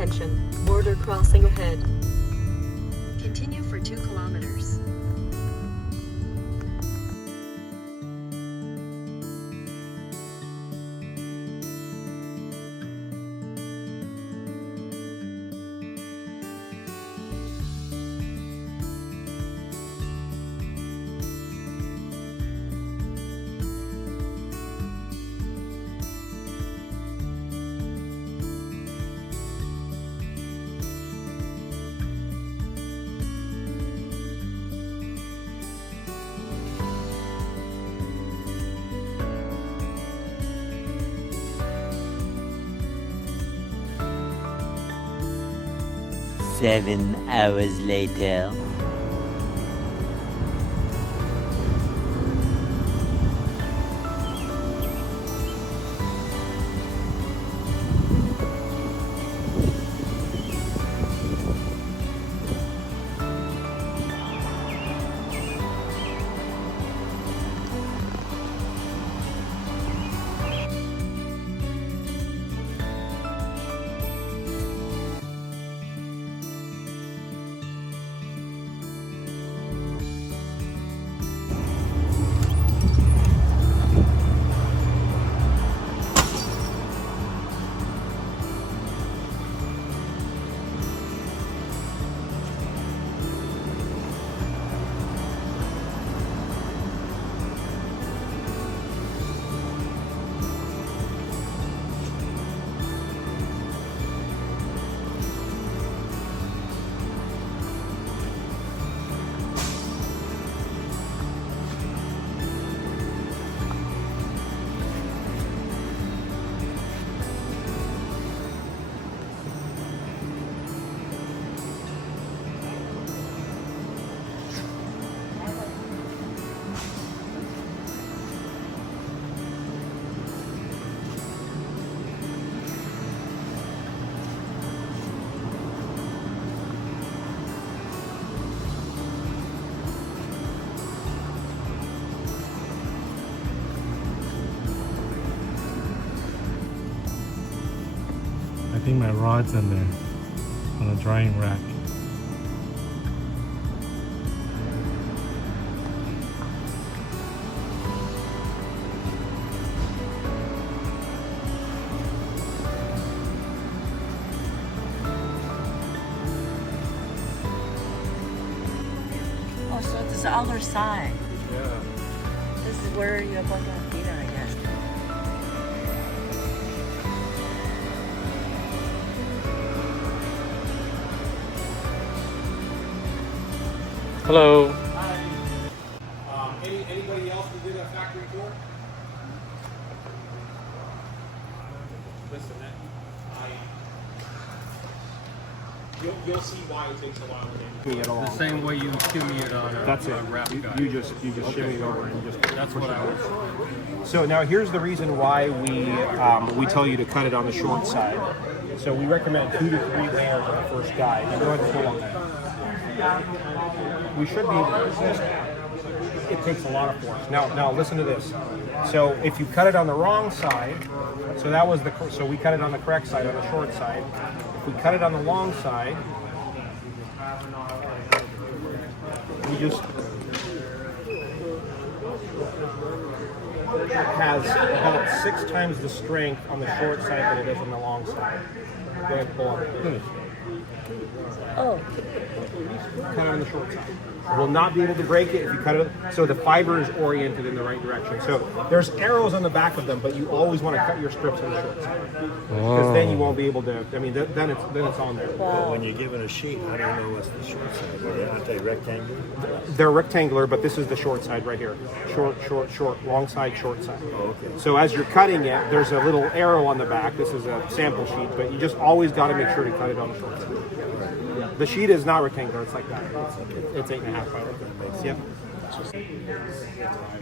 Attention, border crossing ahead. Continue for 2 kilometers. Seven hours later. I think my rod's in there on a drying rack. Oh, so this is the other side. Yeah. This is where you're going to have dinner, I guess. Hello. Anybody else who did a factory tour? Listen, you'll see why it takes a while to get The same way you shimmy it on a That's it. wrap guy. You just shimmy it over and just. That's what I was. So now here's the reason why we tell you to cut it on the short side. So we recommend 2 to 3 layers on the first guide. Now go ahead and pull on that. We should be able to. It takes a lot of force. Now listen to this. So if you cut it on the wrong side, so we cut it on the correct side, on the short side. If we cut it on the long side, we just it has about 6 times the strength on the short side than it is on the long side. Go ahead, pull on it. Oh, Cut it on the short side. Will not be able to break it if you cut it. So the fiber is oriented in the right direction. So there's arrows on the back of them, but you always want to cut your strips on the short side because then you won't be able to. I mean, then it's on there. But when you're given a sheet, how do you know what's the short side? Aren't they rectangular? They're rectangular, but this is the short side right here. Short, long side, short side. Oh, okay. So as you're cutting it, there's a little arrow on the back. This is a sample sheet, but you just always got to make sure to cut it on the short side. The sheet is not rectangular. It's like that. It's 8.5 by 8. Yep.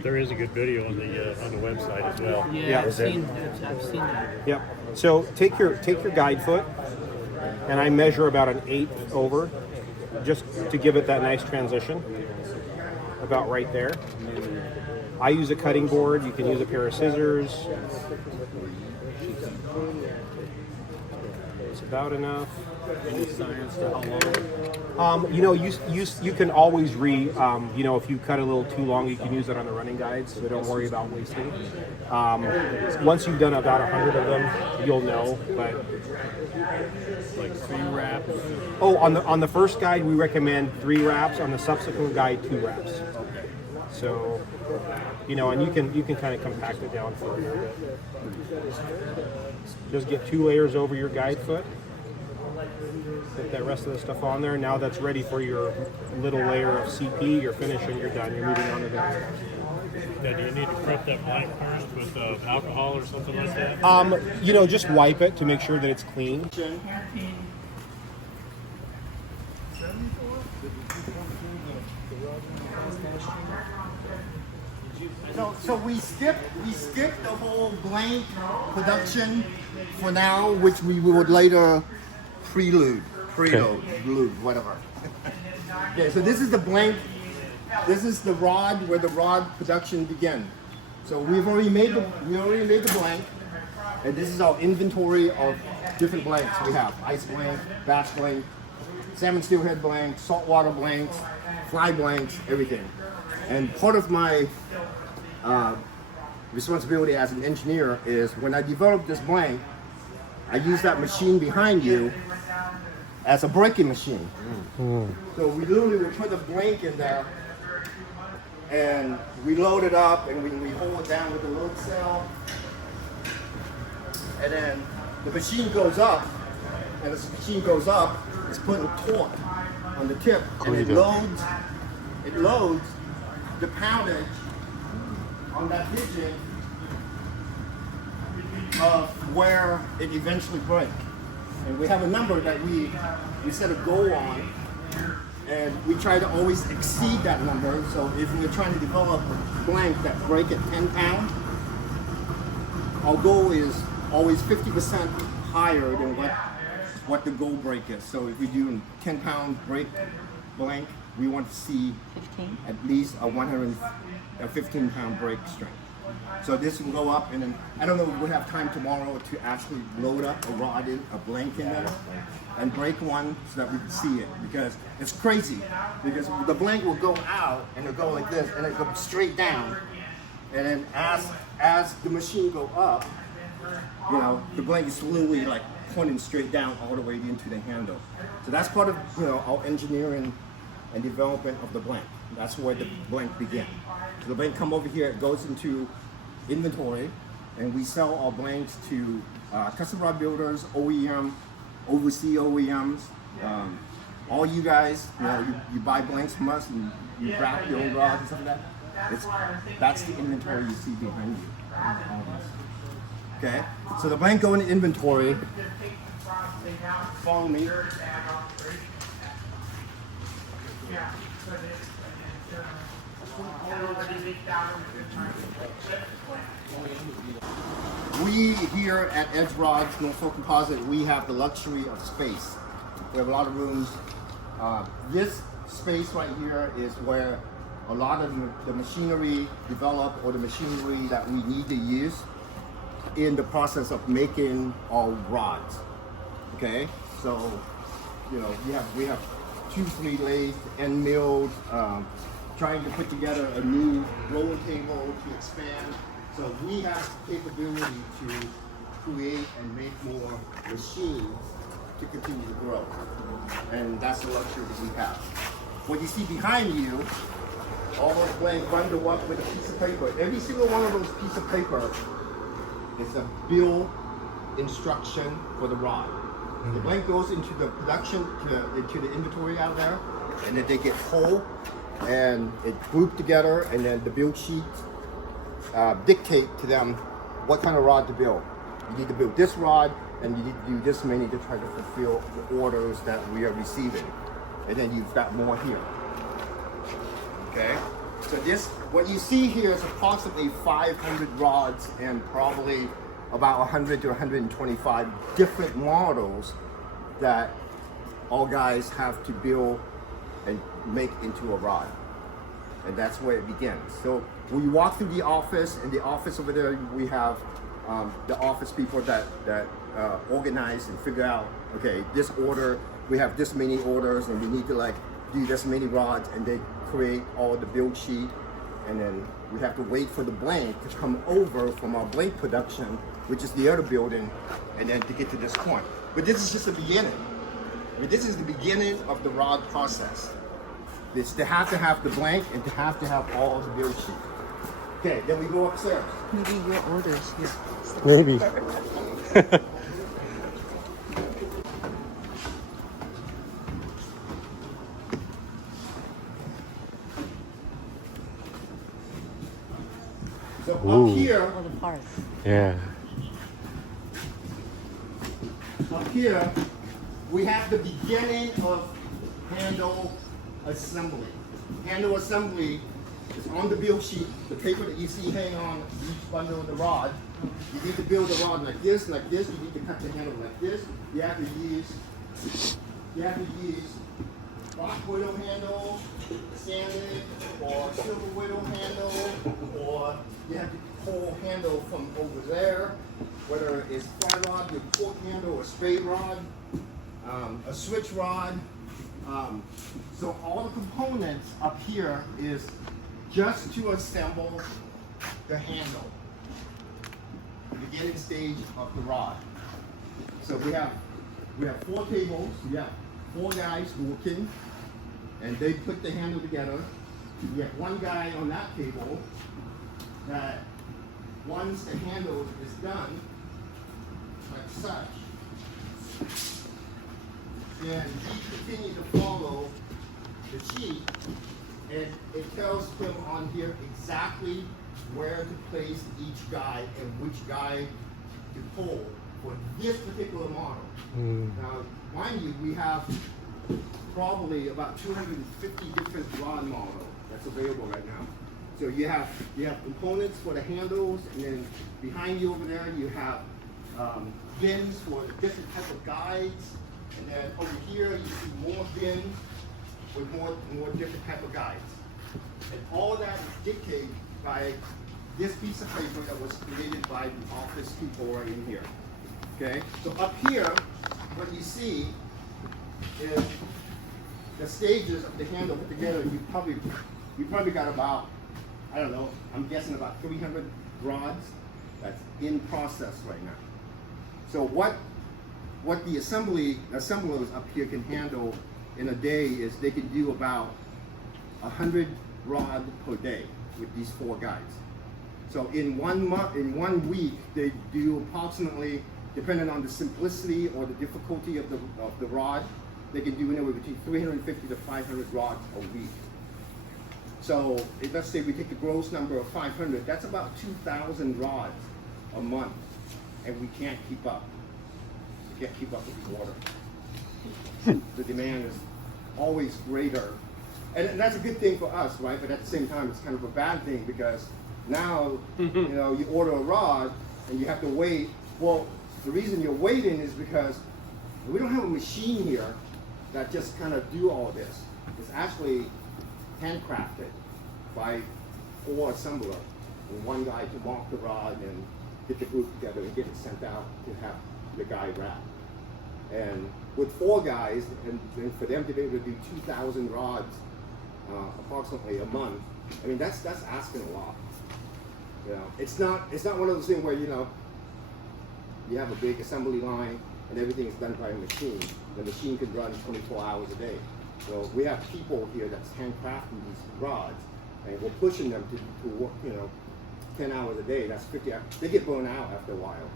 There is a good video on the website as well. Yeah. I've seen that. Yep. So take your guide foot, and I measure about an 1/8 over, just to give it that nice transition. About right there. I use a cutting board. You can use a pair of scissors. That's about enough. Any science to how long? You know, you can always you know, if you cut a little too long, you can use it on the running guides, so don't worry about wasting. Once you've done about 100 of them, you'll know. But Like 3 wraps? on the first guide, we recommend 3 wraps. On the subsequent guide, 2 wraps. So, you know, and you can kind of compact it down further. Just get 2 layers over your guide foot. Put that rest of the stuff on there. Now that's ready for your little layer of CP. You're finished and you're done. You're moving on to the next. Yeah, do you need to prep that blank first with alcohol or something like that? You know, just wipe it to make sure that it's clean. So we skip the whole blank production for now, which we would later preload, whatever. Okay, so this is the blank. This is the rod where the rod production began. So we've already made the blank, and this is our inventory of different blanks we have: ice blank, bass blank, salmon steelhead blank, saltwater blanks, fly blanks, everything. And part of my responsibility as an engineer is when I develop this blank, I use that machine behind you as a breaking machine. So we literally will put a blank in there and we load it up and we hold it down with the load cell. And then the machine goes up, and as the machine goes up, it's put a torque on the tip and it loads the poundage on that pigeon of where it eventually breaks. And we have a number that we set a goal on, and we try to always exceed that number. So if we're trying to develop a blank that break at 10 pounds, our goal is always 50% higher than what the goal break is. So if we do a 10-pound break blank, we want to see 15? at least a 15-pound break strength. So this will go up, and then I don't know if we'll have time tomorrow to actually load up a rod in, a blank in there, and break one so that we can see it, because it's crazy. Because the blank will go out and it'll go like this, and it'll go straight down, and then as the machine go up, you know, the blank is slowly like pointing straight down all the way into the handle. So that's part of, you know, our engineering and development of the blank. That's where the blank began. So the blank come over here, it goes into inventory, and we sell our blanks to custom rod builders, OEM, overseas OEMs. All you guys, you know, you buy blanks from us and you wrap your own rods and stuff like that. That's the inventory you see behind you. Okay, so the blank go into inventory. Follow me. We here at Edge Rods, Norfolk Composite, we have the luxury of space. We have a lot of rooms. This space right here is where a lot of the machinery developed, or the machinery that we need to use in the process of making our rods. Okay, so you know we have 2-3 lathes, end milled, trying to put together a new rolling table to expand. So we have the capability to create and make more machines to continue to grow. And that's the luxury that we have. What you see behind you, all those blanks bundled up with a piece of paper. Every single one of those pieces of paper is a bill instruction for the rod. The blank goes into the production, into the inventory out there, and then they get whole and it grouped together, and then the build sheets dictate to them what kind of rod to build. You need to build this rod, and you need to do this many to try to fulfill the orders that we are receiving. And then you've got more here. Okay? So this, what you see here is approximately 500 rods and probably about 100 to 125 different models that all guys have to build and make into a rod. And that's where it begins. So when you walk through the office, in the office over there we have the office people that organize and figure out, okay, this order, we have this many orders and we need to like do this many rods, and they create all the build sheet, and then we have to wait for the blank to come over from our blank production, which is the other building, and then to get to this point. But this is just the beginning. I mean, this is the beginning of the rod process. It's to have the blank and to have all the build sheet. Okay, then we go upstairs. Maybe your orders here. Maybe. So Ooh. up here, All the parts. Yeah. up here, we have the beginning of handle assembly. Handle assembly is on the build sheet, the paper that you see hang on each bundle of the rod. You need to build the rod like this, like this. You need to cut the handle like this. You have to use rock widow handle, sanded, or silver widow handle, or you have to pull handle from over there, whether it's fly rod, your fork handle, or spade rod, a switch rod. So all the components up here is just to assemble the handle, the beginning stage of the rod. So we have 4 tables. We have 4 guys working, and they put the handle together. We have 1 guy on that table that once the handle is done, like such, then he continues to follow the sheet, and it tells him on here exactly where to place each guy and which guy to pull for this particular model. Now, mind you, we have probably about 250 different rod models that's available right now. So you have components for the handles, and then behind you over there you have bins for different type of guides, and then over here you see more bins with more different type of guides. And all that is dictated by this piece of paper that was created by the office people right in here. Okay, so up here, what you see is the stages of the handle put together. You probably got about, I don't know, I'm guessing about 300 rods that's in process right now. So what the assemblers up here can handle in a day is they can do about 100 rod per day with these 4 guys. So in 1 week, they do approximately, depending on the simplicity or the difficulty of the rod, they can do anywhere between 350 to 500 rods a week. So let's say we take the gross number of 500, that's about 2,000 rods a month, and we can't keep up. We can't keep up with the order. The demand is always greater. And that's a good thing for us, right? But at the same time, it's kind of a bad thing, because now, you order a rod and you have to wait. Well, the reason you're waiting is because we don't have a machine here that just kind of do all this. It's actually handcrafted by 4 assemblers and 1 guy to mark the rod and get the group together and get it sent out to have the guy wrap. And with 4 guys, and for them to be able to do 2,000 rods approximately a month, I mean, that's asking a lot. It's not one of those things where you have a big assembly line and everything is done by a machine. The machine can run 24 hours a day. So we have people here that's handcrafting these rods, and we're pushing them to work 10 hours a day. That's 50 hours. They get burned out after a while.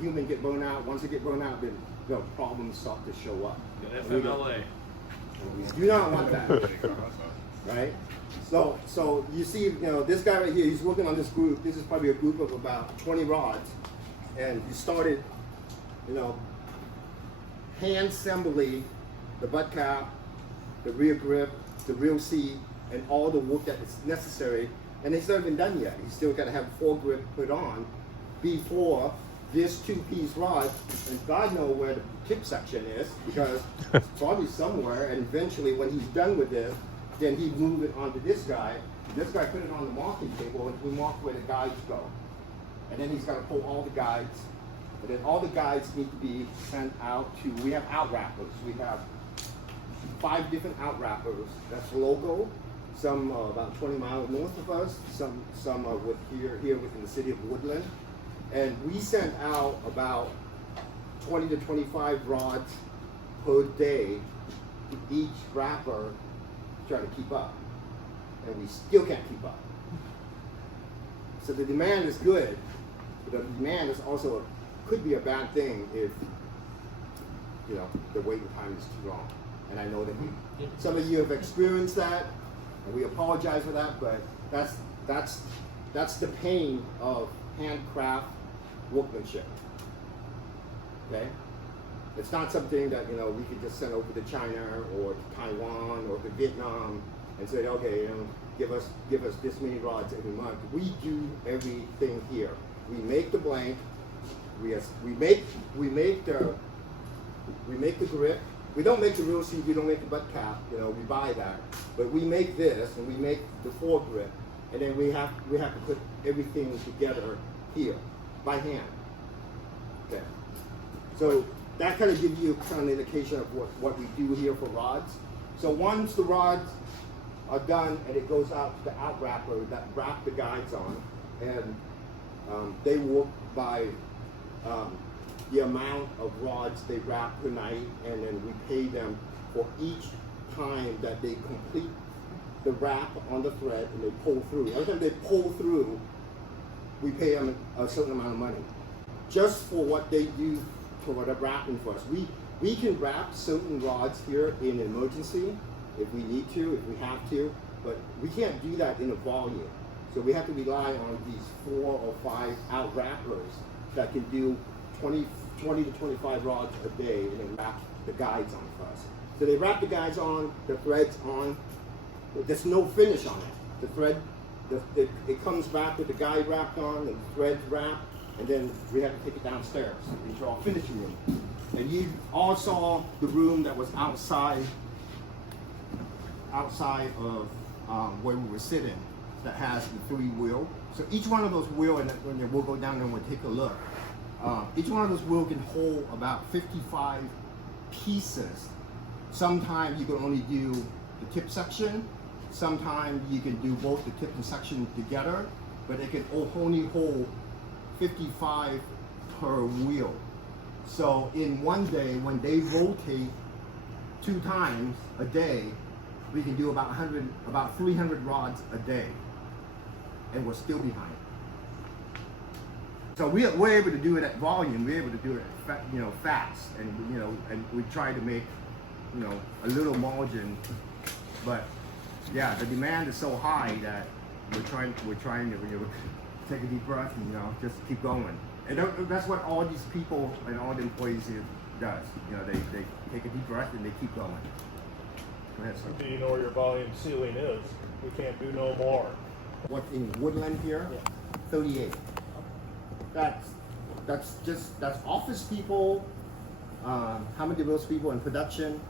Humans get burned out. Once they get burned out, then problems start to show up. FMLA. We do not want that. Right? So you see, this guy right here, he's working on this group. This is probably a group of about 20 rods, and he started, hand assembly, the butt cap, the rear grip, the rear seat, and all the work that is necessary. And it's not even done yet. He's still got to have a foregrip put on before this 2-piece rod, and God knows where the tip section is, because it's probably somewhere, and eventually when he's done with this, then he moved it onto this guy. This guy put it on the marking table, and we mark where the guides go. and then he's gonna pull all the guides, and then all the guides need to be sent out to, we have out wrappers. We have 5 different out wrappers that's local. Some are about 20 miles north of us, some are here within the city of Woodland. And we send out about 20 to 25 rods per day to each wrapper to try to keep up. And we still can't keep up. So the demand is good, but the demand is also could be a bad thing if the waiting time is too long. And I know that some of you have experienced that, and we apologize for that, but that's the pain of handcraft workmanship. Okay? It's not something that we could just send over to China or to Taiwan or to Vietnam and say, okay, give us this many rods every month. We do everything here. We make the blank. We make the grip. We don't make the reel seat. We don't make the butt cap. We buy that. But we make this, and we make the foregrip, and then we have to put everything together here by hand. Okay. So that kind of gives you kind of an indication of what we do here for rods. So once the rods are done and it goes out to the out wrapper that wrap the guides on, and they work by the amount of rods they wrap per night, and then we pay them for each time that they complete the wrap on the thread and they pull through. Every time they pull through, we pay them a certain amount of money just for what they do for the wrapping for us. We can wrap certain rods here in emergency if we need to, if we have to, but we can't do that in a volume. So we have to rely on these 4 or 5 out wrappers that can do 20 to 25 rods a day and then wrap the guides on for us. So they wrap the guides on, the threads on, but there's no finish on it. The thread, it comes back with the guide wrapped on and the threads wrapped, and then we have to take it downstairs into our finishing room. And you all saw the room that was outside of where we were sitting that has the 3 wheel. So each one of those wheels, and we'll go down there and we'll take a look. Each one of those wheels can hold about 55 pieces. Sometimes you can only do the tip section. Sometimes you can do both the tip and section together, but it can only hold 55 per wheel. So in one day, when they rotate 2 times a day, we can do about 300 rods a day, and we're still behind. So we're able to do it at volume. We're able to do it, fast, and we try to make, a little margin. But yeah, the demand is so high that we're trying to take a deep breath and just keep going. And that's what all these people and all the employees here does. They take a deep breath and they keep going. Go ahead, sir. Do you know where your volume ceiling is? We can't do no more. What's in Woodland here? 38. That's office people. How many of those people in production?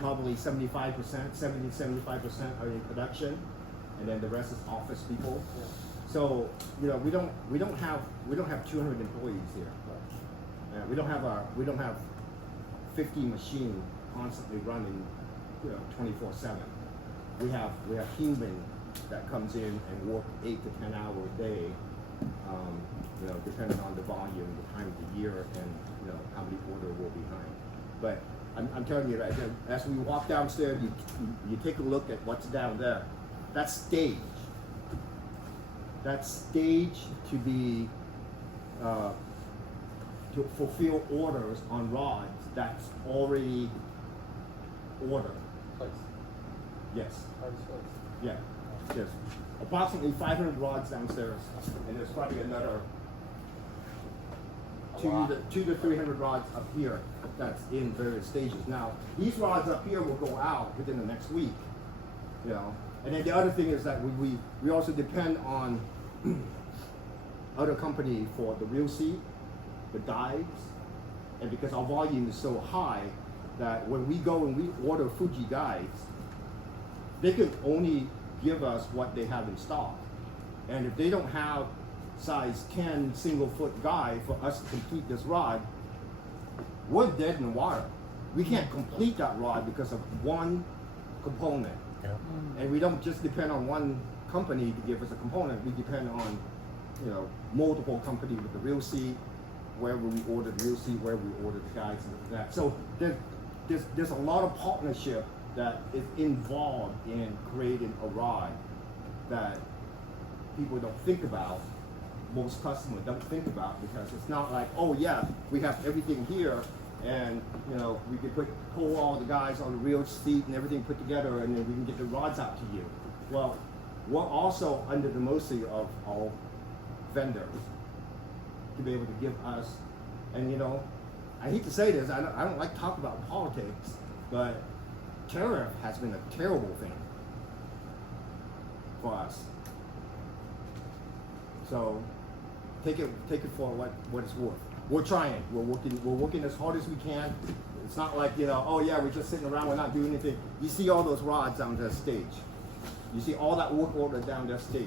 Probably 75%, 75% are in production, and then the rest is office people. Yeah. So we don't have 200 employees here. We don't have 50 machines constantly running 24/7. We have human that comes in and work 8 to 10 hours a day, depending on the volume, the time of the year, and how many orders we're behind. But I'm telling you, right, as we walk downstairs, you take a look at what's down there. That's stage. That's stage to be to fulfill orders on rods that's already ordered. Yes. Yeah. There's approximately 500 rods downstairs, and there's probably another 200 to 300 rods up here that's in various stages. Now, these rods up here will go out within the next week, And then the other thing is that we also depend on other company for the reel seat, the dives, and because our volume is so high that when we go and we order Fuji guides, they can only give us what they have in stock. And if they don't have size 10 single foot guy for us to complete this rod, we're dead in the water. We can't complete that rod because of one component. And we don't just depend on one company to give us a component. We depend on, multiple companies with the real seat, wherever we order the real seat, where we order the guides and that. So there's a lot of partnership that is involved in creating a rod that people don't think about. Most customers don't think about, because it's not like, oh yeah, we have everything here, and we can pull all the guys on the real seat and everything put together, and then we can get the rods out to you. Well, we're also under the mercy of all vendors to be able to give us, and I hate to say this, I don't like to talk about politics, but tariff has been a terrible thing for us. So take it for what it's worth. We're trying. We're working as hard as we can. It's not like, oh yeah, we're just sitting around, we're not doing anything. You see all those rods down that stage. You see all that work order down that stage.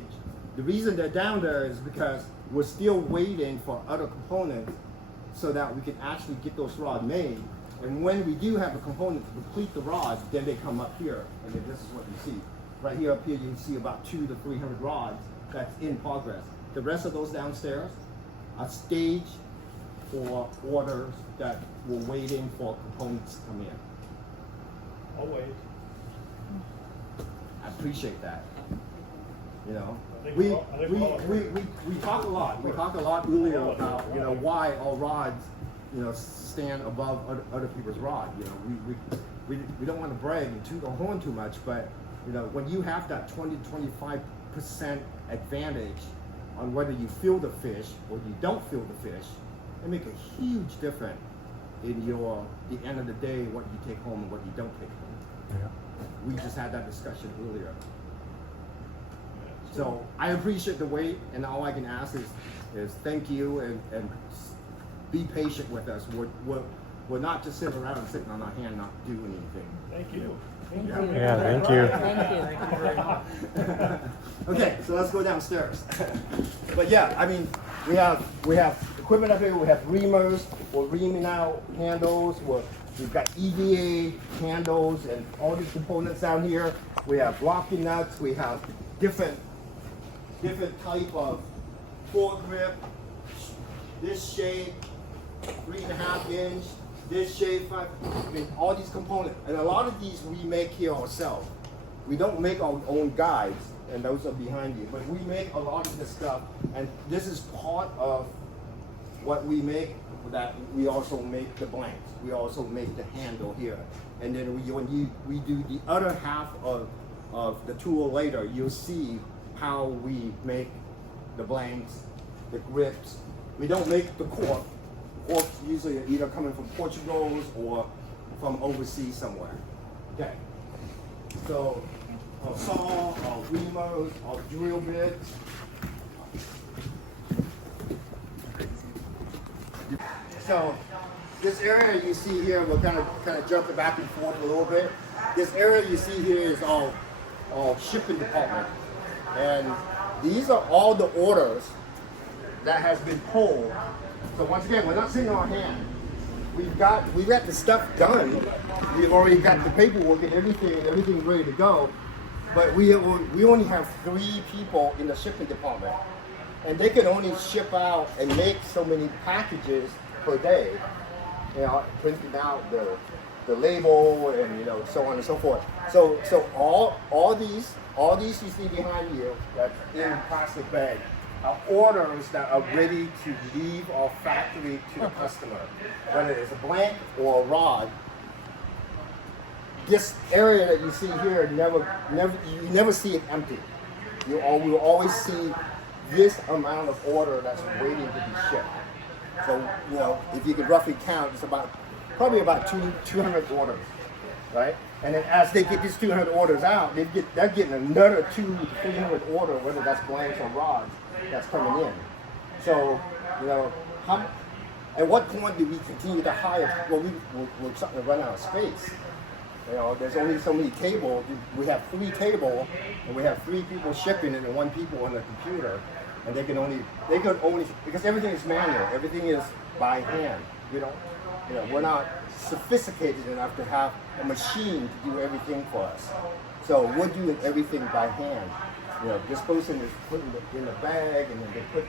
The reason they're down there is because we're still waiting for other components so that we can actually get those rods made. And when we do have a component to complete the rods, then they come up here, and then this is what you see. Right here, up here, you can see about 200 to 300 rods that's in progress. The rest of those downstairs are staged for orders that we're waiting for components to come in. I'll wait. I appreciate that. I think We we're talk a lot. We talked a lot earlier about why our rods stand above other people's rods. We don't want to brag and toot our horn too much, but when you have that 20-25% advantage on whether you feel the fish or you don't feel the fish, it makes a huge difference in the end of the day, what you take home and what you don't take home. Yeah. We just had that discussion earlier. So I appreciate the wait, and all I can ask is thank you, and be patient with us. We're not just sitting around and sitting on our hand not doing anything. Thank you. Yeah, thank you. Thank you. Okay, so let's go downstairs. But yeah, I mean, we have equipment up here. We have reamers. We're reaming out handles. We've got EVA handles and all these components down here. We have locking nuts. We have different type of foregrip. This shape, 3.5 inch. This shape, I mean, all these components, and a lot of these we make here ourselves. We don't make our own guides, and those are behind you, but we make a lot of this stuff, and this is part of what we make. That we also make the blanks. We also make the handle here, and then when we do the other half of the tool later, you'll see how we make the blanks, the grips. We don't make the cork. Corks usually are either coming from Portugal or from overseas somewhere. Okay. So our saw, our reamers, our drill bits. So this area you see here, we're kind of jumping back and forth a little bit. This area you see here is all shipping department, and these are all the orders that has been pulled. So once again, we're not sitting on our hand. We've got the stuff done. We've already got the paperwork and everything ready to go. But we only have 3 people in the shipping department, and they can only ship out and make so many packages per day. Printing out the label and so on and so forth. So all these you see behind you that's in plastic bag are orders that are ready to leave our factory to the customer, whether it's a blank or a rod. This area that you see here, you never see it empty. You will always see this amount of order that's waiting to be shipped. So if you could roughly count, it's probably about 200 orders, right? And then as they get these 200 orders out, they're getting another 200 to 300 order, whether that's blanks or rods, that's coming in. So, at what point do we continue to hire? Well, we're starting to run out of space. There's only so many tables. We have 3 tables, and we have 3 people shipping and then 1 people on the computer. and they could only because everything is manual, everything is by hand. We don't, we're not sophisticated enough to have a machine to do everything for us. So we're doing everything by hand. This person is putting it in the bag, and then they put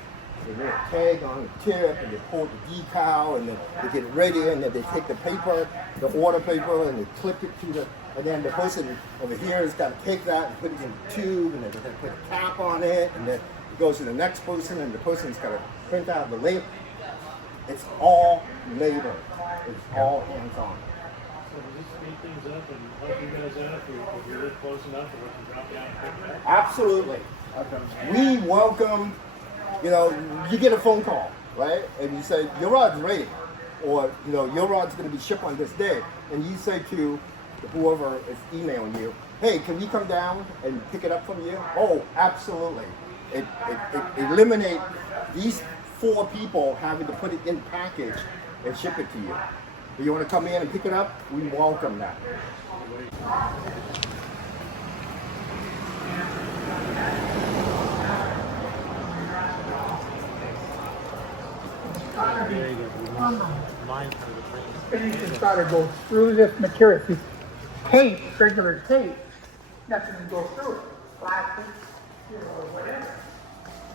the little tag on the tip, and they pull the decal, and then they get it ready, and then they take the paper, the order paper, and they clip it to the, and then the person over here has got to take that and put it in the tube, and then they put a cap on it, and then it goes to the next person, and the person's got to print out the label. It's all labor. It's all hands-on. So does this speed things up and help you guys out if you live close enough to where you can drop down and pick it up? Absolutely. We welcome, you get a phone call, right? And you say, your rod's ready. Or, your rod's going to be shipped on this day. And you say to whoever is emailing you, hey, can we come down and pick it up from you? Oh, absolutely. It eliminates these 4 people having to put it in package and ship it to you. If you want to come in and pick it up, we welcome that. Finish has got to go through this material. If you tape, regular tape, nothing can go through it. Plastic, or whatever.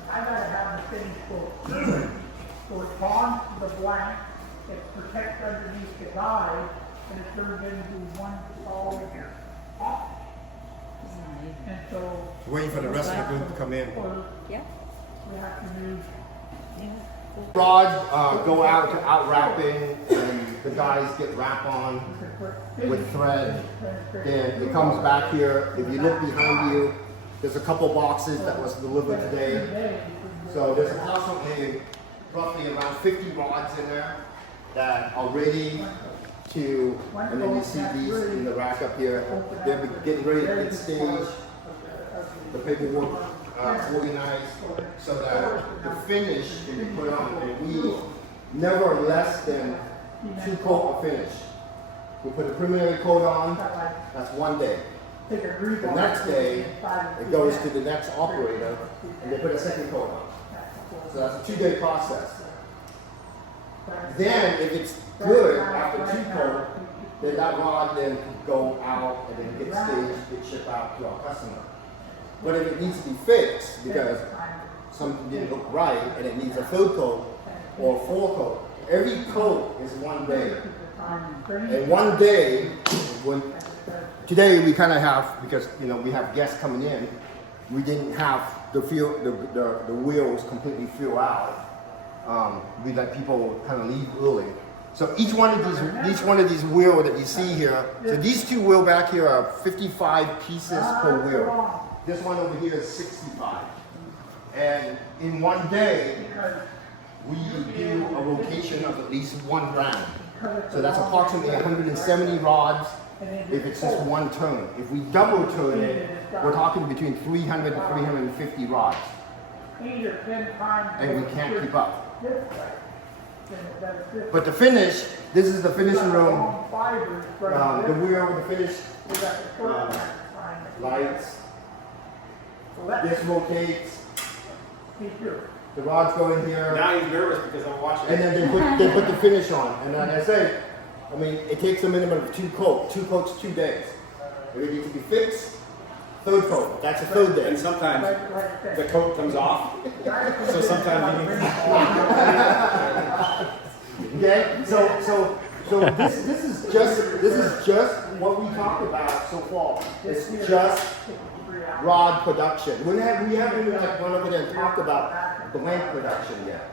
I gotta have the thing go through it. So it's on to the blank, it's protected underneath the guide, and it turns into one solid pop. And so Waiting for the rest of the group to come in. Yeah. we have to use Rods go out to out wrapping, and the guys get wrap on with thread. Then it comes back here. If you look behind you, there's a couple boxes that was delivered today. So there's approximately roughly around 50 rods in there that are ready to, and then you see these in the rack up here. They're getting ready to get staged, the paperwork organized, so that the finish can be put on. And we never less than 2 coat of finish. We put a preliminary coat on, that's 1 day. The next day, it goes to the next operator, and they put a second coat on. So that's a 2-day process. Then, if it's good after 2 coat, then that rod then can go out and then get staged, get shipped out to our customer. But if it needs to be fixed because something didn't look right and it needs a 3rd coat or a 4th coat, every coat is 1 day. And 1 day, when today we kind of have, because we have guests coming in, we didn't have the wheels completely fill out. We let people kind of leave early. So each one of these wheels that you see here, so these 2 wheels back here are 55 pieces per wheel. This one over here is 65. And in 1 day, we do a rotation of at least 1 round. So that's approximately 170 rods if it's just 1 turn. If we double turn it, we're talking between 300 to 350 rods. And we can't keep up. But the finish, this is the finishing room. The wheel with the finish lights. This rotates. The rods go in here. Now he's nervous because I'm watching. And then they put the finish on. And like I say, it takes a minimum of 2 coats. 2 coats, 2 days. If it needs to be fixed, 3rd coat. That's a 3rd day. And sometimes the coat comes off. So sometimes you need Okay? So this is just what we talked about so far. It's just rod production. We haven't even gone over there and talked about blank production yet.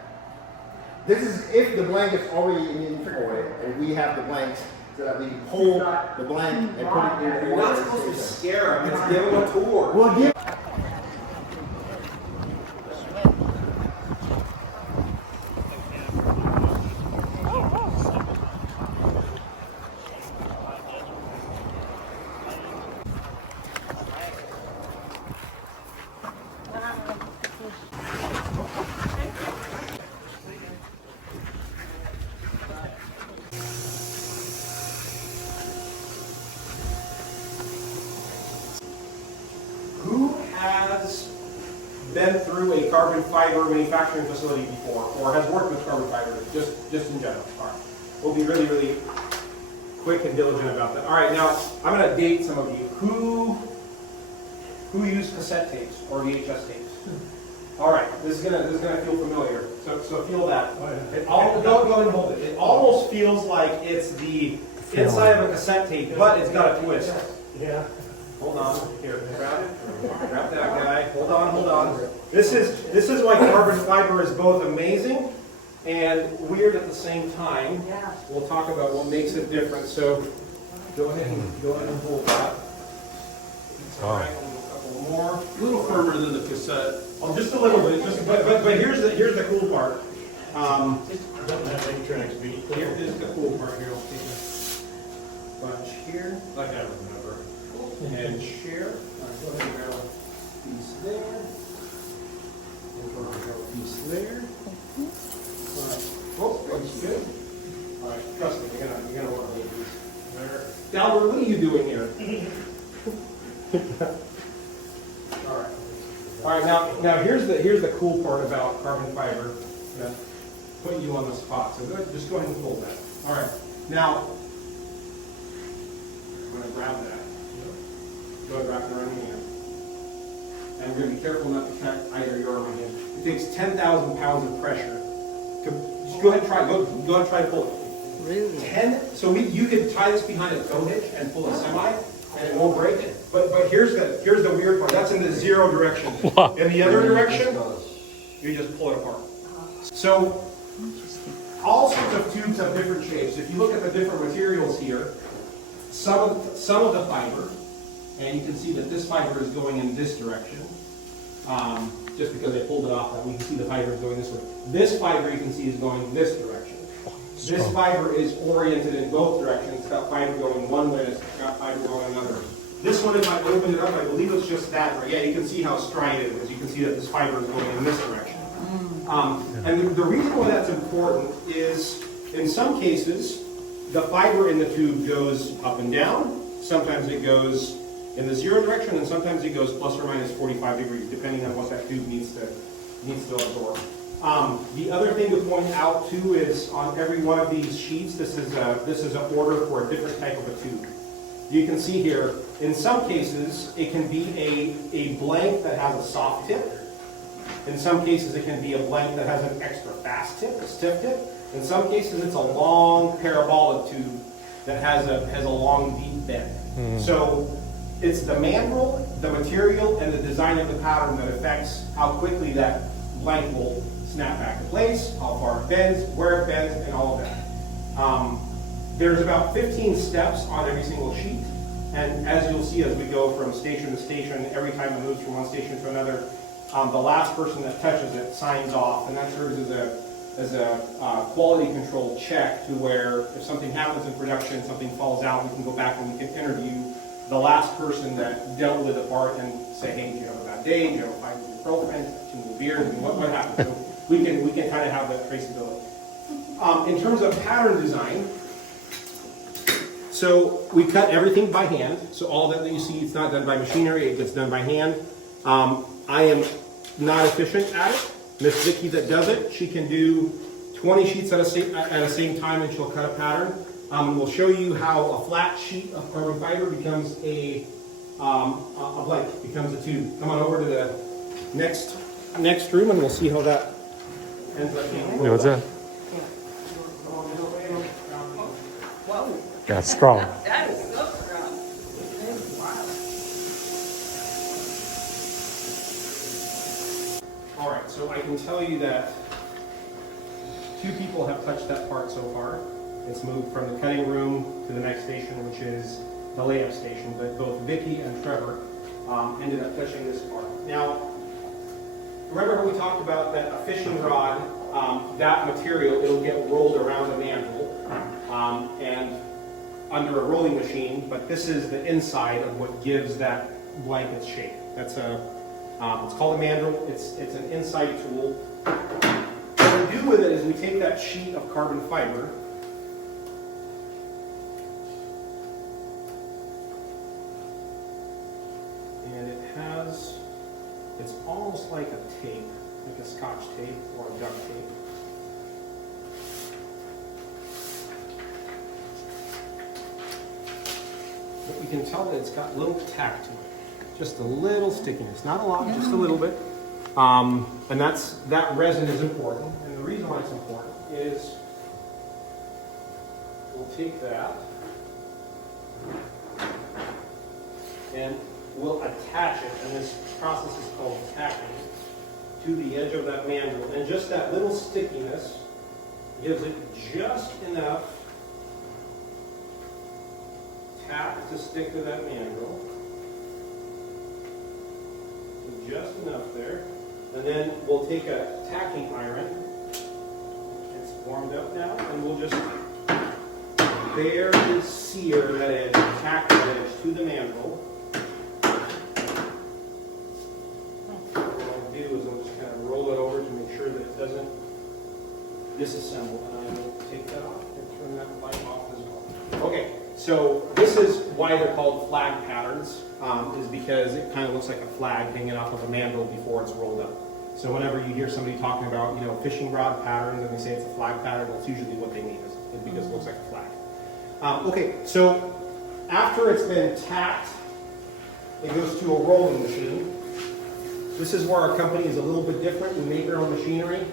This is if the blank is already in inventory and we have the blanks so that we can pull the blank and put it in the You're not supposed to scare him. It's give him a tour. We'll give carbon fiber manufacturing facility before, or has worked with carbon fiber, just in general. All right. We'll be really, really quick and diligent about that. All right, now I'm going to date some of you. Who used cassette tapes or VHS tapes? All right, this is gonna feel familiar. So feel that. Go ahead and hold it. It almost feels like it's the inside of a cassette tape, but it's got a twist. Yeah. Hold on. Here, grab that guy. Hold on. This is why carbon fiber is both amazing and weird at the same time. We'll talk about what makes it different. So go ahead and hold that. All right, a couple more. A little firmer than the cassette. Oh, just a little bit. But here's the cool part. Doesn't have any tracks beat. Here is the cool part. Here, I'll take a bunch here. Like I remember. And share. All right, go ahead and grab a piece there. And grab a piece there. All right. Oh, that's good. All right, trust me, you're gonna want to leave these. There. Dalbert, what are you doing here? All right. All right. Now here's the cool part about carbon fiber. I'm gonna put you on the spot. So just go ahead and hold that. All right. Now I'm gonna grab that. Go ahead, wrap it around your hand. And we're going to be careful not to cut either your arm or my hand. It takes 10,000 pounds of pressure to just go ahead and try. Go ahead and try to pull it. Really? So you could tie this behind a tow hitch and pull a semi, and it won't break it. But here's the weird part. That's in the zero direction. In the other direction, you just pull it apart. So all sorts of tubes have different shapes. If you look at the different materials here, some of the fiber. And you can see that this fiber is going in this direction. Just because I pulled it off, that we can see the fiber is going this way. This fiber you can see is going this direction. This fiber is oriented in both directions. It's got fiber going one way, it's got fiber going another. This one, if I open it up, I believe it's just that. Right? Yeah, you can see how striated it is. You can see that this fiber is going in this direction. And the reason why that's important is, in some cases, the fiber in the tube goes up and down. Sometimes it goes in the zero direction, and sometimes it goes plus or minus 45 degrees, depending on what that tube needs to absorb. The other thing to point out too is on every one of these sheets, this is an order for a different type of a tube. You can see here, in some cases, it can be a blank that has a soft tip. In some cases, it can be a blank that has an extra fast tip, a stiff tip. In some cases, it's a long parabolic tube that has a long deep bend. So it's the mandrel, the material, and the design of the pattern that affects how quickly that blank will snap back to place, how far it bends, where it bends, and all of that. There's about 15 steps on every single sheet, and as you'll see as we go from station to station, every time it moves from one station to another, the last person that touches it signs off, and that serves as a quality control check to where if something happens in production, something falls out, we can go back and we can interview the last person that dealt with the part and say, hey, did you have a bad day? Did you have a fight with your girlfriend? Too many beers? And what happened? So we can kind of have that traceability. In terms of pattern design, so we cut everything by hand. So all that you see, it's not done by machinery, it gets done by hand. I am not efficient at it. Miss Vicky that does it, she can do 20 sheets at the same time and she'll cut a pattern. We'll show you how a flat sheet of carbon fiber becomes a blank, becomes a tube. Come on over to the next room and we'll see how that ends up being. Yeah, what's that? Yeah, it's strong. That is so strong. All right, so I can tell you that 2 people have touched that part so far. It's moved from the cutting room to the next station, which is the layup station. But both Vicky and Trevor ended up touching this part. Now, remember how we talked about that a fishing rod, that material, it'll get rolled around the mandrel and under a rolling machine, but this is the inside of what gives that blank its shape. That's it's called a mandrel. It's an inside tool. What we do with it is we take that sheet of carbon fiber and it's almost like a tape. like a Scotch tape or a duct tape. But you can tell that it's got a little tack to it, just a little stickiness, not a lot, just a little bit. And that resin is important, and the reason why it's important is we'll take that and we'll attach it, and this process is called tacking, to the edge of that mandrel. And just that little stickiness gives it just enough tack to stick to that mandrel. Just enough there. And then we'll take a tacking iron. It's warmed up now, and we'll just barely sear that edge, tack that edge to the mandrel. What I'll do is I'll just kind of roll it over to make sure that it doesn't disassemble. And I will take that off and turn that light off as well. Okay, so this is why they're called flag patterns, is because it kind of looks like a flag hanging off of a mandrel before it's rolled up. So whenever you hear somebody talking about, fishing rod patterns and they say it's a flag pattern, that's usually what they mean, is because it looks like a flag. Okay, so after it's been tacked, it goes to a rolling machine. This is where our company is a little bit different. We make our own machinery.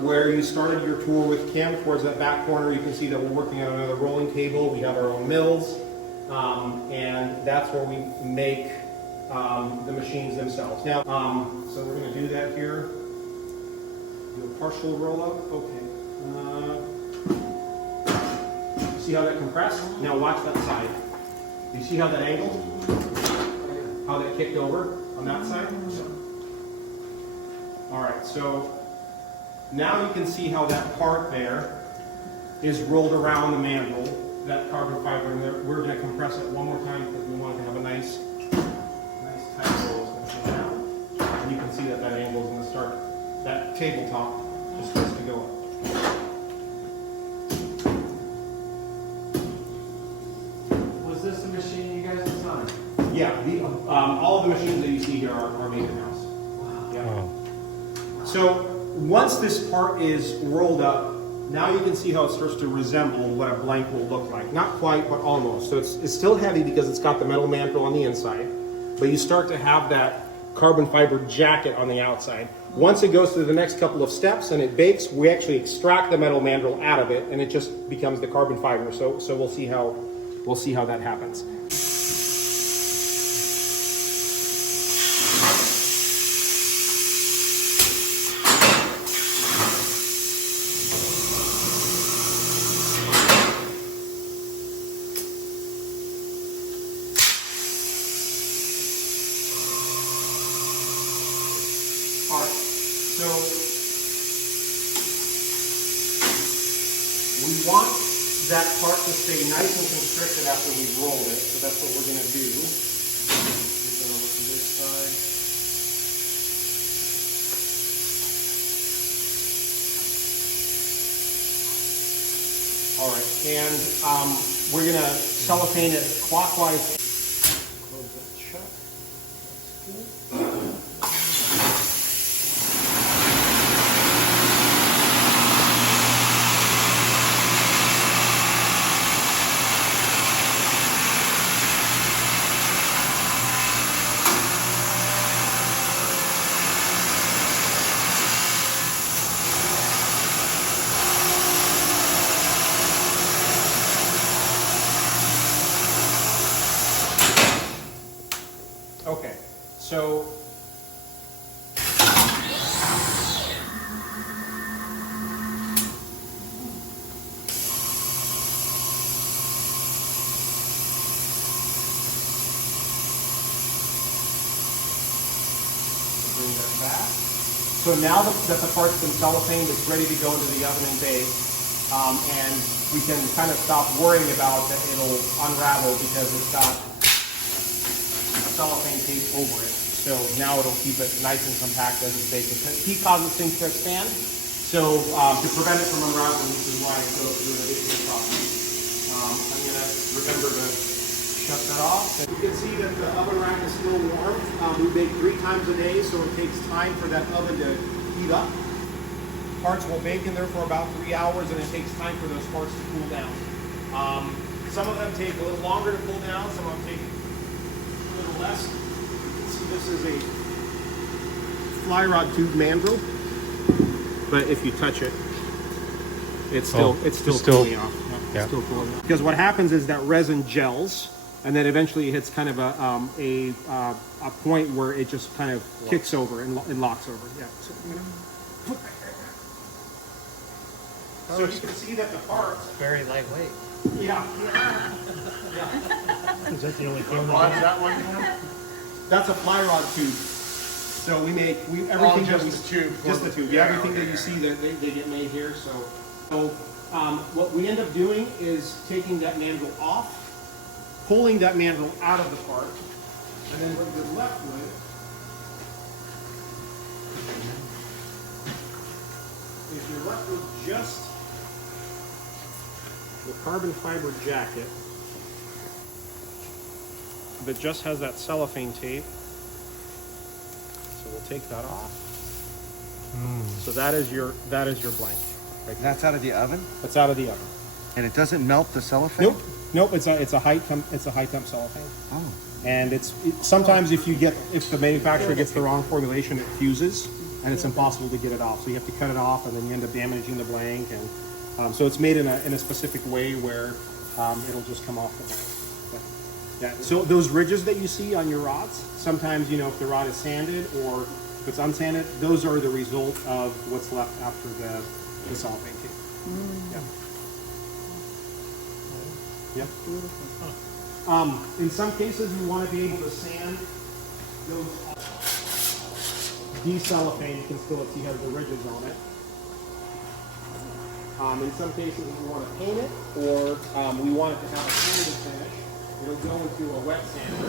Where you started your tour with Kim, towards that back corner, you can see that we're working on another rolling table. We have our own mills, and that's where we make the machines themselves. Now, so we're going to do that here. Do a partial roll up. Okay. See how that compressed? Now watch that side. Do you see how that angled? How that kicked over on that side? All right, so now you can see how that part there is rolled around the mandrel, that carbon fiber, and we're going to compress it one more time because we want it to have a nice tight roll. It's going to go down. And you can see that angle is going to start, that tabletop is supposed to go up. Was this the machine you guys designed? Yeah, all of the machines that you see here are made in-house. Wow. Yeah. So once this part is rolled up, now you can see how it starts to resemble what a blank will look like. Not quite, but almost. So it's still heavy because it's got the metal mantle on the inside, but you start to have that carbon fiber jacket on the outside. Once it goes through the next couple of steps and it bakes, we actually extract the metal mandrel out of it, and it just becomes the carbon fiber. So we'll see how that happens. So we want that part to stay nice and constricted after we've rolled it, so that's what we're going to do. Move that over to this side. All right, and we're going to cellophane it clockwise. Close that shut. That's good. Okay, so bring that back. So now that the part's been cellophaned, it's ready to go into the oven and bake, and we can kind of stop worrying about that it'll unravel because it's got cellophane tape over it. So now it'll keep it nice and compact as it's baking. Heat causes things to expand. So to prevent it from unraveling, this is why it goes through the baking process. I'm going to remember to shut that off. And you can see that the oven rack is still warm. We bake 3 times a day, so it takes time for that oven to heat up. Parts will bake in there for about 3 hours, and it takes time for those parts to cool down. Some of them take a little longer to cool down, some of them take a little less. See, this is a fly rod tube mandrel, but if you touch it, it's still cooling off. Yeah, it's still cooling off. Because what happens is that resin gels, and then eventually it hits kind of a point where it just kind of kicks over and locks over. Yeah. So, put that there. So you can see that the parts Very lightweight. Yeah. Is that the only thing? That one? That's a fly rod tube. So everything that we just the tube. Yeah, everything that you see that they get made here. So what we end up doing is taking that mandrel off, pulling that mandrel out of the part, and then what you're left with is you're left with just the carbon fiber jacket that just has that cellophane tape. So we'll take that off. So that is your blank. Right. That's out of the oven, That's out of the oven. and it doesn't melt the cellophane. Nope. It's a high temp cellophane. Oh. And sometimes if the manufacturer gets the wrong formulation, it fuses, and it's impossible to get it off. So you have to cut it off, and then you end up damaging the blank. And so it's made in a specific way where it'll just come off the blank. Yeah. So those ridges that you see on your rods, sometimes if the rod is sanded or if it's unsanded, those are the result of what's left after the cellophane tape. Yeah. Yep. In some cases, you want to be able to sand those de-cellophane. You can still see has the ridges on it. In some cases, we want to paint it, or we want it to have a sanded finish. It'll go into a wet sander.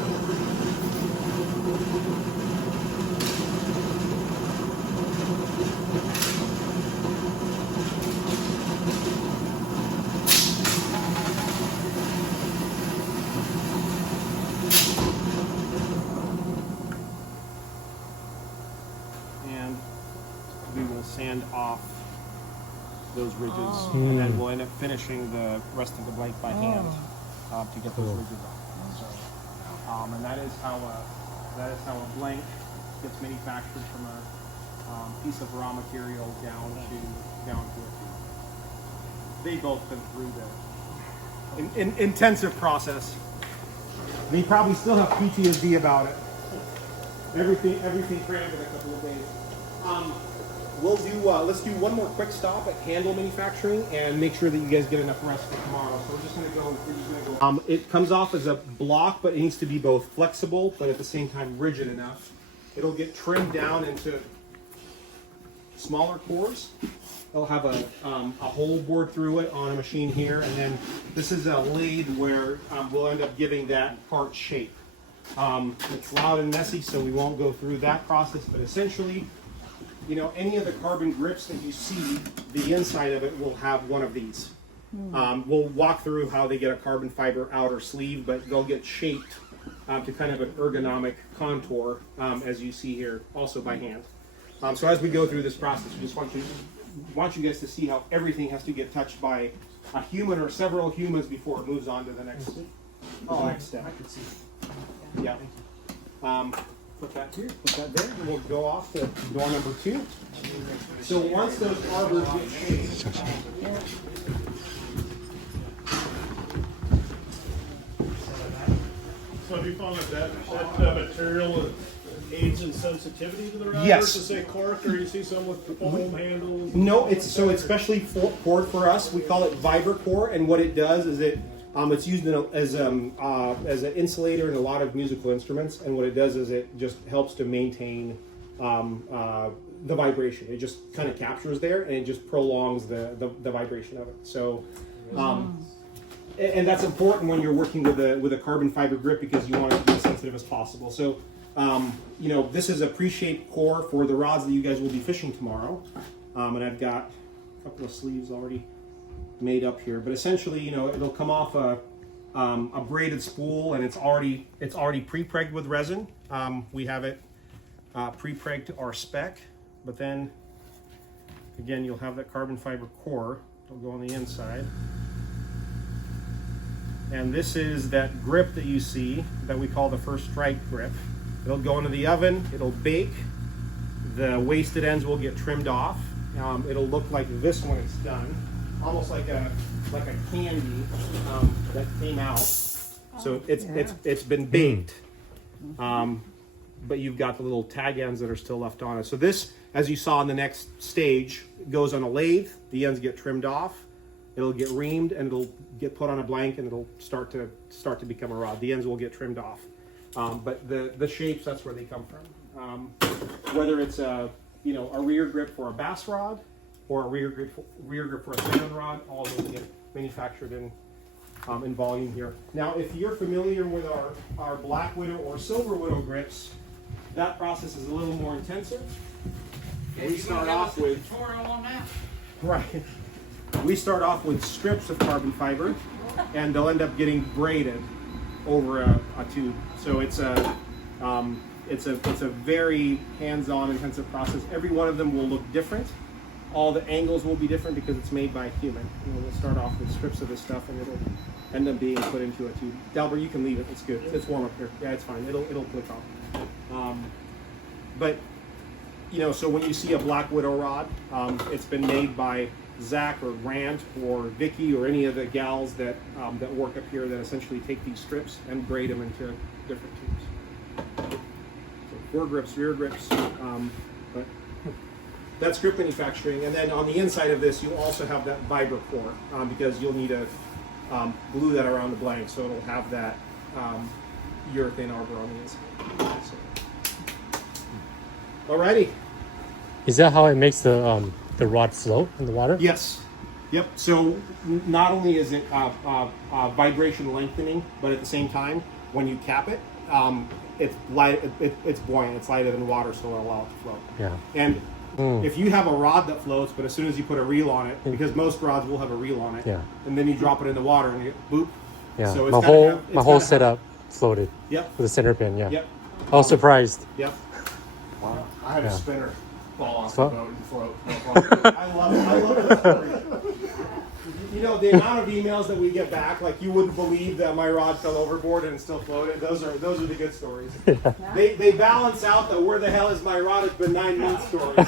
And we will sand off those ridges, and then we'll end up finishing the rest of the blank by hand to get those ridges off. So, and that is how a blank gets manufactured from a piece of raw material down to a tube. They both been through the intensive process. They probably still have PTSD about it. Everything crammed in a couple of days. We'll do. Let's do one more quick stop at handle manufacturing and make sure that you guys get enough rest for tomorrow. So we're just going to go. It comes off as a block, but it needs to be both flexible, but at the same time rigid enough. It'll get trimmed down into smaller cores. It'll have a hole bored through it on a machine here, and then this is a lathe where we'll end up giving that part shape. It's loud and messy, so we won't go through that process, but essentially, any of the carbon grips that you see, the inside of it will have one of these. We'll walk through how they get a carbon fiber outer sleeve, but they'll get shaped to kind of an ergonomic contour, as you see here, also by hand. So as we go through this process, we just want you guys to see how everything has to get touched by a human or several humans before it moves on to the next step. Yeah. Put that here, put that there, and we'll go off to door number 2. So once those arbors get shaped, So have you found that material aids in sensitivity to the rod Yes. versus say cork, or you see some with foam handles? No, it's specially poured for us. We call it VibraCore, and what it does is it's used as an insulator in a lot of musical instruments, and what it does is it just helps to maintain the vibration. It just kind of captures there, and it just prolongs the vibration of it. So, and that's important when you're working with a carbon fiber grip, because you want it to be as sensitive as possible. So, this is a pre-shaped core for the rods that you guys will be fishing tomorrow, and I've got a couple of sleeves already made up here, but essentially, it'll come off a braided spool, and it's already pre-pregged with resin. We have it pre-pregged to our spec, but then Again, you'll have that carbon fiber core. It'll go on the inside. And this is that grip that you see that we call the first strike grip. It'll go into the oven, it'll bake. The wasted ends will get trimmed off. It'll look like this when it's done, almost like a candy that came out. So it's been baked, but you've got the little tag ends that are still left on it. So this, as you saw in the next stage, goes on a lathe. The ends get trimmed off. It'll get reamed and it'll get put on a blank and it'll start to become a rod. The ends will get trimmed off, but the shapes, that's where they come from. Whether it's a rear grip for a bass rod or a rear grip for a salmon rod, all of those get manufactured in volume here. Now, if you're familiar with our Black Widow or Silver Widow grips, that process is a little more intensive. We start off with We start off with strips of carbon fiber, and they'll end up getting braided over a tube. So it's a very hands-on, intensive process. Every one of them will look different. All the angles will be different because it's made by a human. We'll start off with strips of this stuff, and it'll end up being put into a tube. Delbert, you can leave it. It's good. It's warm up here. Yeah, it's fine. It'll click off. But so when you see a Black Widow rod, it's been made by Zach or Grant or Vicky or any of the gals that work up here that essentially take these strips and braid them into different tubes. So fore grips, rear grips, but that's grip manufacturing. And then on the inside of this, you'll also have that vibra core because you'll need to glue that around the blank, so it'll have that urethane arbor on the inside. So. Alrighty. Is that how it makes the rod float in the water? Yes. Yep. So not only is it vibration lengthening, but at the same time, when you cap it, it's light. It's buoyant. It's lighter than water, so it'll allow it to float. Yeah. And if you have a rod that floats, but as soon as you put a reel on it, because most rods will have a reel on it, yeah, and then you drop it in the water and you get boop. Yeah. So my whole setup floated. Yep. With a center pin. Yeah. Yep. I was surprised. Yep. Wow. I had a spinner fall off So- the boat and float. No problem. I love that story. The amount of emails that we get back, like you wouldn't believe that my rod fell overboard and it still floated. Those are the good stories. They balance out the where the hell is my rod? It's been 9 months stories.